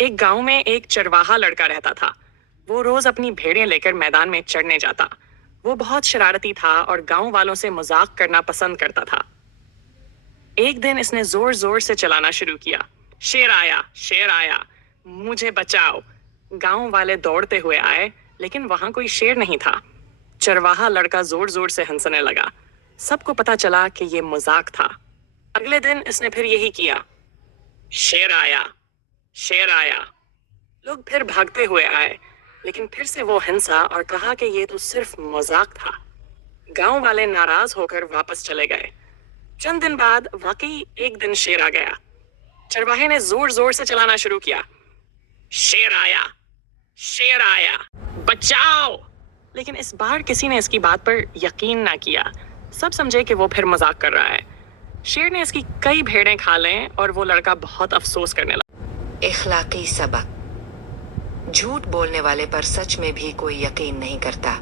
ایک گاؤں میں ایک چرواہا لڑکا رہتا تھا۔ وہ روز اپنی بھیڑیں لے کر میدان میں چڑھنے جاتا۔ وہ بہت شرارتی تھا اور گاؤں والوں سے مذاق کرنا پسند کرتا تھا۔ ایک دن اس نے زور زور سے چلانا شروع کیا۔ شیر آیا، شیر آیا، مجھے بچاؤ۔ گاؤں والے دوڑتے ہوئے آئے، لیکن وہاں کوئی شیر نہیں تھا۔ چرواہا لڑکا زور زور سے ہنسنے لگا۔ سب کو پتا چلا کہ یہ مذاق تھا۔ اگلے دن اس نے پھر یہی کیا۔ شیر آیا، شیر آیا۔ لوگ پھر بھاگتے ہوئے آئے، لیکن پھر سے وہ ہنسا اور کہا کہ یہ تو صرف مذاق تھا۔ گاؤں والے ناراض ہو کر واپس چلے گئے۔ چند دن بعد واقعی ایک دن شیر آ گیا۔ چرواہے نے زور زور سے چلانا شروع کیا۔ شیر آیا، شیر آیا، بچاؤ! لیکن اس بار کسی نے اس کی بات پر یقین نہ کیا۔ سب سمجھے کہ وہ پھر مذاق کر رہا ہے۔ شیر نے اس کی کئی بھیڑیں کھا لیں اور وہ لڑکا بہت افسوس کرنے لگا۔ اخلاقی سبق: جھوٹ بولنے والے پر سچ میں بھی کوئی یقین نہیں کرتا۔